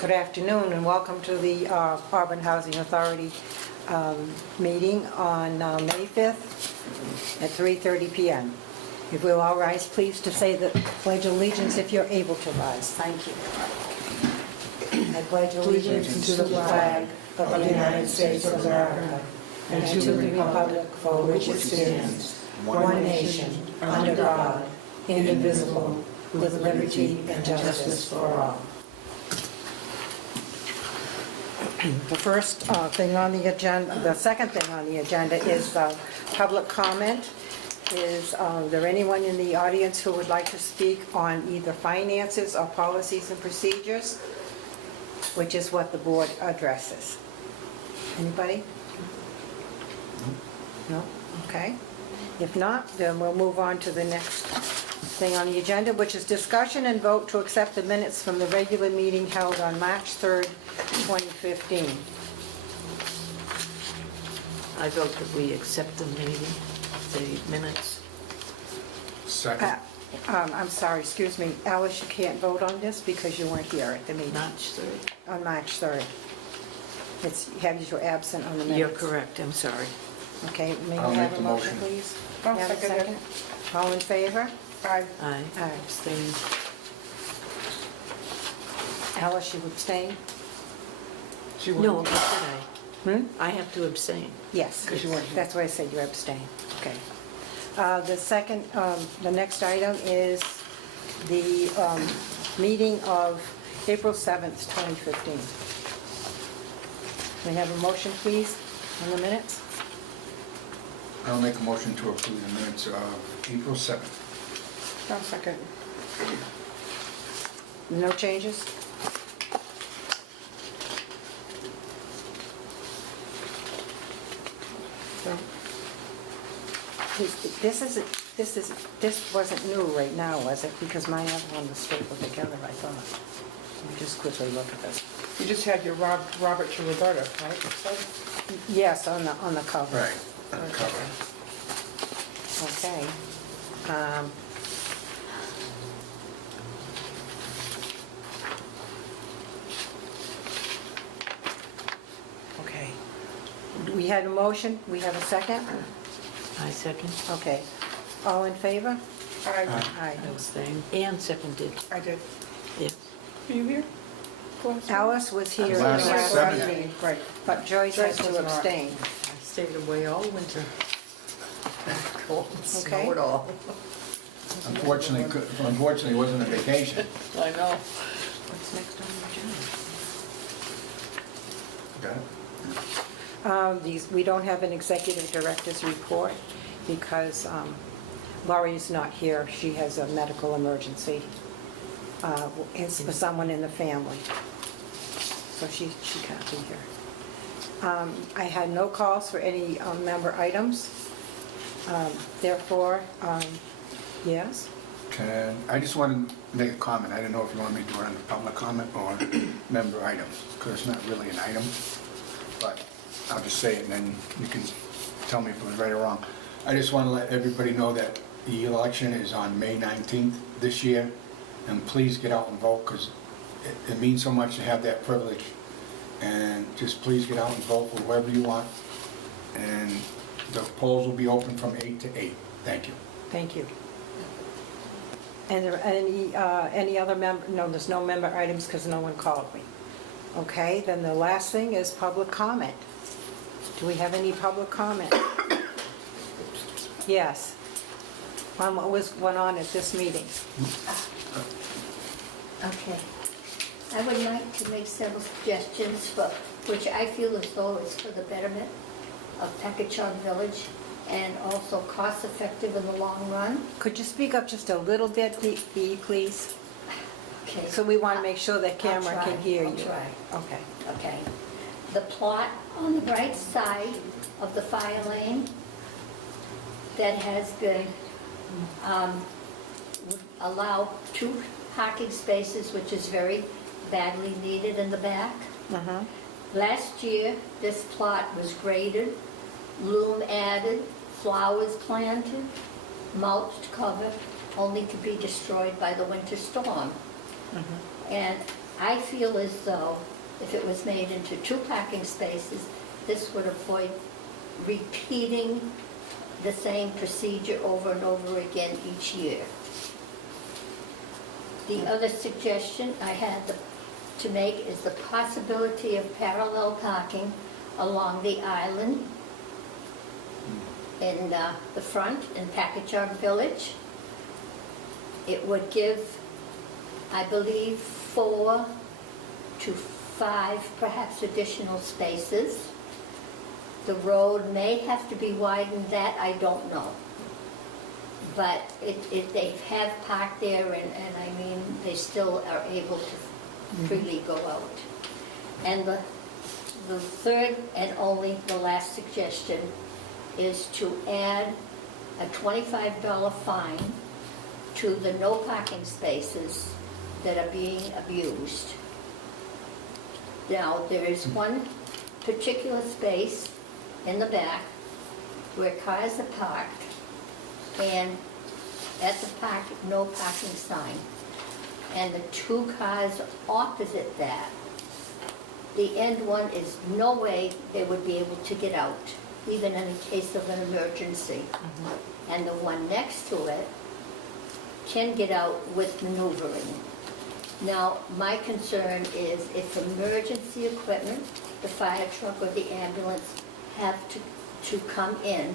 Good afternoon and welcome to the Auburn Housing Authority meeting on May 5th at 3:30 p.m. If we'll all rise, please, to say the Pledge of Allegiance if you're able to rise. Thank you. I pledge allegiance to the flag of the United States of America and to the republic for which it stands, one nation, under God, indivisible, with liberty and justice for all. The first thing on the agenda, the second thing on the agenda is public comment. Is there anyone in the audience who would like to speak on either finances or policies and procedures, which is what the board addresses? Anybody? No? Okay. If not, then we'll move on to the next thing on the agenda, which is discussion and vote to accept the minutes from the regular meeting held on March 3rd, 2015. I vote that we accept the minutes. Second. I'm sorry, excuse me, Alice, you can't vote on this because you weren't here at the meeting. March 3rd. On March 3rd. You were absent on the minutes. You're correct, I'm sorry. Okay, may I'll we have make a the motion, motion. please? I'll Have a second it. All in favor? Aye. Aye. Aye. Abstain. Alice, you abstain? She No, won't. what did Hmm? I? I have to abstain. Yes, 'Cause you weren't here. that's why I said you abstain. Okay. The next item is the meeting of April 7th, 2015. May I have a motion, please, on the minutes? I'll make a motion to approve the minutes of April 7th. I'll second. No changes? No. This wasn't new right now, was it? Because my other one was stapled together, I thought. Let me just quickly look at this. You just had your Robert to Roberta, right? So- Yes, on the cover. Right, on the cover. Okay. Okay. We had a motion, we have a second? I second. Okay. All in favor? Aye. Aye. Abstain. And seconded. I did. Yes. Were you here? Last Alice was here at the Last last seven. meeting, Right. but Joyce has Joyce to was not. abstain. I stayed away all winter. Cold, Okay. snow it all. Unfortunately, it wasn't a vacation. I know. What's next on the agenda? Got it? We don't have an executive director's report because Laurie is not here. She has a medical emergency. It's for someone in the family. So she can't be here. I had no calls for any member items. Therefore, yes? I just wanted to make a comment. I didn't know if you want me to do it under public comment or member items, because it's not really an item, but I'll just say it and then you can tell me if it was right or wrong. I just want to let everybody know that the election is on May 19th this year, and please get out and vote, because it means so much to have that privilege. And just please get out and vote for whoever you want, and the polls will be open from 8 to 8. Thank you. Thank you. And there any other member? No, there's no member items because no one called me. Okay, then the last thing is public comment. Do we have any public comment? Yes. On what went on at this meeting? Okay. I would like to make several suggestions which I feel as though it's for the betterment of Packagug Village and also cost-effective in the long run. Could you speak up just a little bit, Dee, please? Okay. So we want to make sure that I'll camera try. can hear I'll you. try. Okay. Okay. The plot on the right side of the fire lane that has been, would allow 2 parking spaces, which is very badly needed in the back. Uh-huh. Last year, this plot was graded, loom added, flowers planted, mulched cover, only to be destroyed by the winter storm. And I feel as though if it was made into 2 parking spaces, this would avoid repeating the same procedure over and over again each year. The other suggestion I had to make is the possibility of parallel parking along the island in the front in Packagug Village. It would give, I believe, 4 to 5 perhaps additional spaces. The road may have to be widened, that I don't know. But they have parked there, and I mean, they still are able to freely go out. And the third and only, the last suggestion is to add a $25 fine to the no parking spaces that are being abused. Now, there is one particular space in the back where cars are parked, and at the park, no parking sign. And the 2 cars opposite that, the end one is no way they would be able to get out, even in the case of an emergency. And the one next to it can get out with maneuvering. Now, my concern is if emergency equipment, the fire truck or the ambulance have to come in,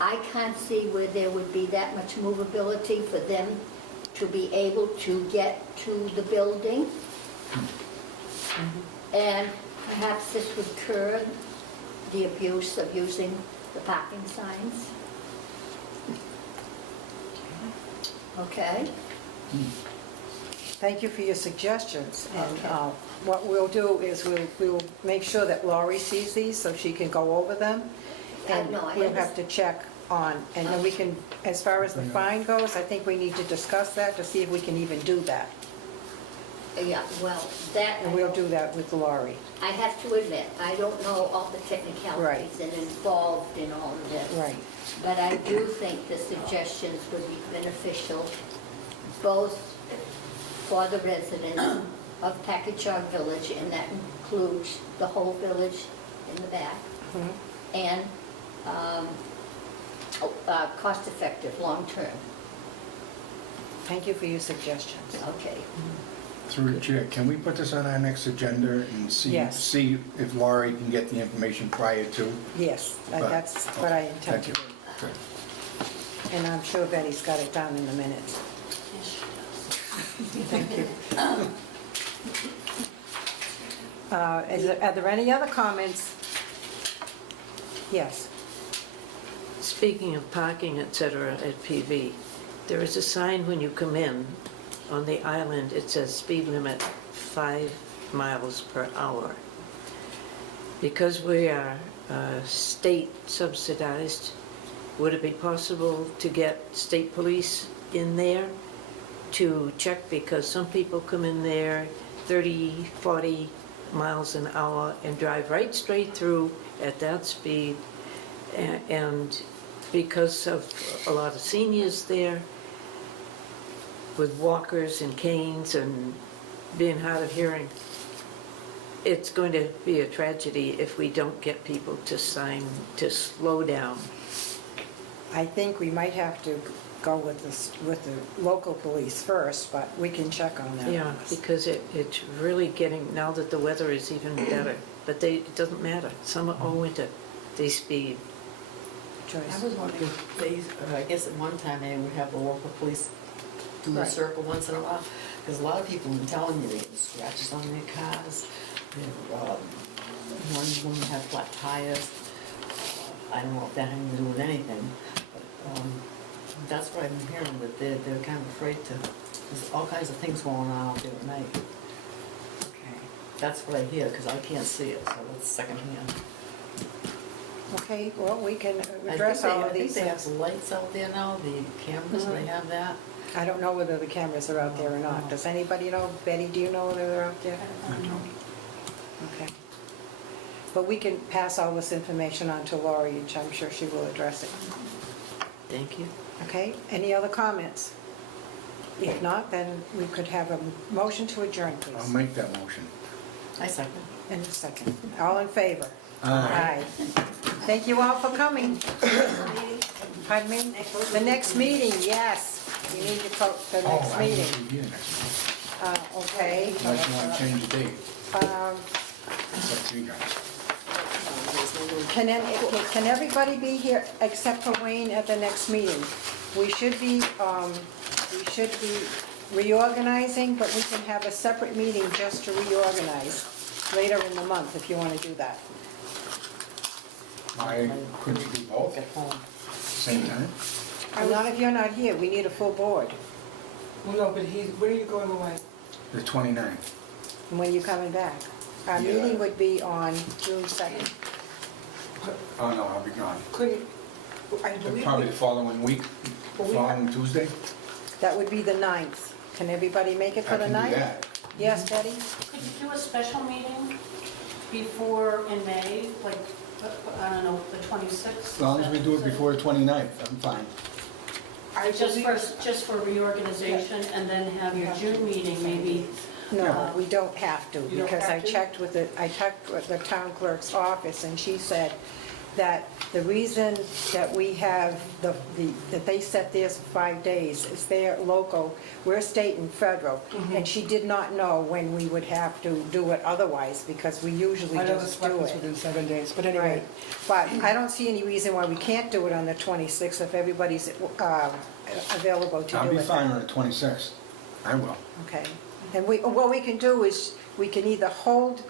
I can't see where there would be that much movability for them to be able to get to the building. And perhaps this would curb the abuse of using the parking signs. Okay? Thank you for your suggestions. And what we'll do is we will make sure that Laurie sees these so she can go over them. And No, I we'll have to check on, and then we can, as far as the fine goes, I think we need to discuss that to see if we can even do that. Yeah, well, that, And we'll do that with Laurie. I have to admit, I don't know all the technicalities and involved in all of this. Right. But I do think the suggestions would be beneficial, both for the residents of Packagug Village, and that includes the whole village in the back, and cost-effective, long-term. Thank you for your suggestions. Okay. Through the chair, can we put this on our next agenda and Yes. see if Laurie can get the information prior to? Yes, But- that's what I intend Thank to you. do. Good. And I'm sure Betty's got it down in the minutes. Thank you. Are there any other comments? Yes. Speaking of parking, et cetera, at PV, there is a sign when you come in on the island, it says speed limit 5 miles per hour. Because we are state subsidized, would it be possible to get state police in there to check? Because some people come in there 30, 40 miles an hour and drive right straight through at that speed. And because of a lot of seniors there with walkers and canes and being hard of hearing, it's going to be a tragedy if we don't get people to sign to slow down. I think we might have to go with the local police first, but we can check on that. Yeah, because it's really getting, now that the weather is even better, but it doesn't matter, summer or winter, they speed. Joyce? I was wondering if they, I guess at one time they would have the local police do a Right. circle once in a while, because a lot of people have been telling you they get scratches on their cars. One woman had flat tires. I don't know if that had anything to do with anything, but that's what I've been hearing, that they're kind of afraid to, there's all kinds of things going on out there at night. Okay. That's what I hear, because I can't see it, so that's secondhand. Okay, well, we can address all of these I think they have things. the lights out there now, the cameras, they have that. I don't know whether the cameras are out there or not. Does anybody know? Betty, do you know whether they're out there? Okay. But we can pass all this information on to Laurie, and I'm sure she will address it. Thank you. Okay, any other comments? If not, then we could have a motion to adjourn, I'll please. make that motion. I second. And a second. All in favor? Aye. Thank you all for coming. Pardon me? The next meeting, yes. We need to vote the Oh, next I meeting. won't be here next month. Okay. Unless you want to change the date. Um, It's up to you guys. Can everybody be here except for Wayne at the next meeting? We should be reorganizing, but we can have a separate meeting just to reorganize later in the month if you want to do that. I couldn't do both At at home. the same time. Not if you're not here, we need a full board. Well, no, but where are you going away? The 29th. And when you coming back? Our Yeah. meeting would be on June 2nd. Oh, no, I'll be gone. Couldn't, I believe. Probably the following week, Well, we have- following Tuesday. That would be the 9th. Can everybody make it I for the can do 9th? that. Yes, Betty? Could you do a special meeting before in May, like, I don't know, the 26th? As long as we do it before the 29th, I'm fine. I believe. Just for reorganization, and then have your June meeting maybe. No, we don't have to, You don't because I have to? checked with the town clerk's office, and she said that the reason that we have that they set theirs for 5 days is they're local, we're state and federal, Mm-hmm. and she did not know when we would have to do it otherwise, because we usually I know the just do selectmen's it. within 7 days, but anyway. Right, but I don't see any reason why we can't do it on the 26th if everybody's available to do it. I'll be then. fine on the 26th. I will. Okay, and what we can do is, we can either hold,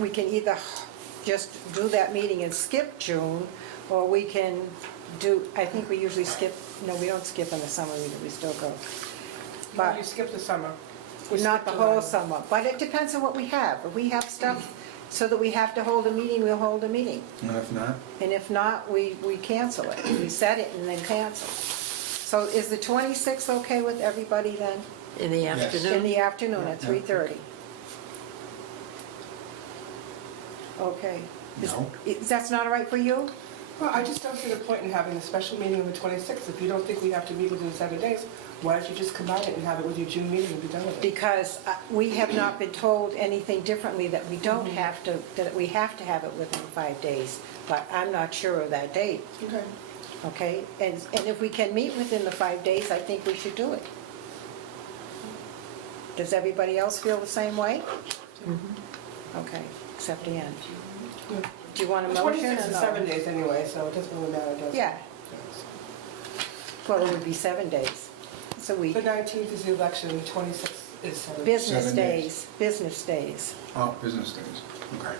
we can either just do that meeting and skip June, or we can do, I think we usually skip, no, we don't skip in the summer either, we still go. No, But you skipped the summer. We not the skipped whole July. summer, but it depends on what we have. If we have stuff so that we have to hold a meeting, we'll hold a meeting. And if not, And if not, we cancel it. We set it and then cancel. So is the 26th okay with everybody then? In the Yes. afternoon? In the afternoon at Yeah. 3:30? Okay. No. That's not all right for you? Well, I just don't see the point in having a special meeting on the 26th. If you don't think we have to meet within 7 days, why don't you just combine it and have it with your June meeting and be done with it? Because we have not been told anything differently, that we don't have to, that we have to have it within 5 days. But I'm not sure of that date, Okay. okay? And if we can meet within the 5 days, I think we should do it. Does everybody else feel the same way? Okay, except Ann. Do you want a The motion 26th or is no? 7 days anyway, so it doesn't really matter, does it? Yeah, well, it would be 7 days. It's a week. The 19th is the election, and the 26th is 7 days. Business 7 days. days, business days, oh, business days. Okay.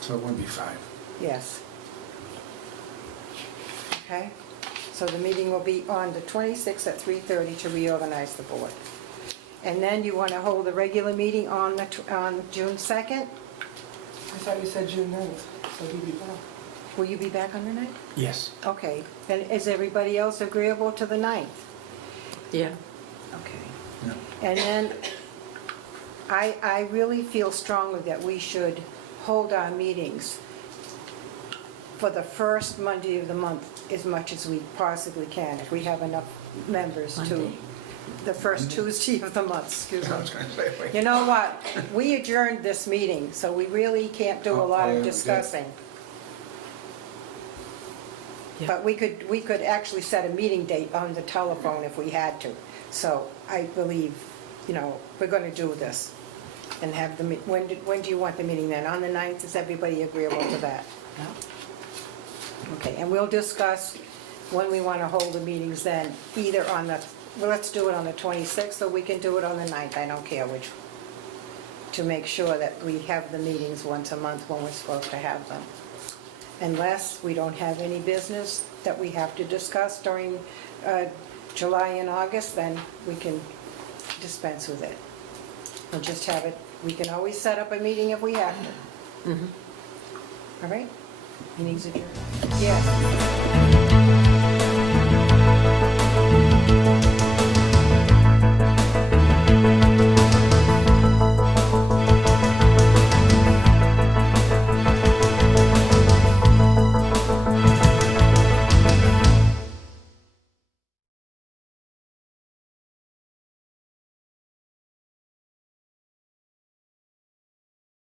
So it wouldn't be 5. yes. Okay, so the meeting will be on the 26th at 3:30 to reorganize the board. And then you want to hold a regular meeting on June 2nd? I thought you said June 9th, so you'd be back. Will you be back on the 9th? Yes. Okay, and is everybody else agreeable to the 9th? Yeah. Okay. No. And then, I really feel strongly that we should hold our meetings for the first Monday of the month as much as we possibly can, if we have enough members to, Monday. the first Tuesday of the month, excuse I was me. going to say, wait. You know what? We adjourned this meeting, so we really can't do a lot Oh, of yeah, discussing. Yeah. But we could actually set a meeting date on the telephone if we had to. So I believe, we're going to do this and have the, when do you want the meeting then? On the 9th, is everybody agreeable to that? Yeah. Okay, and we'll discuss when we want to hold the meetings then, either on the, well, let's do it on the 26th, or we can do it on the 9th, I don't care which, to make sure that we have the meetings once a month when we're supposed to have them. Unless we don't have any business that we have to discuss during July and August, then we can dispense with it. And just have it, we can always set up a meeting if we have to. All right? Meetings adjourned. Yes.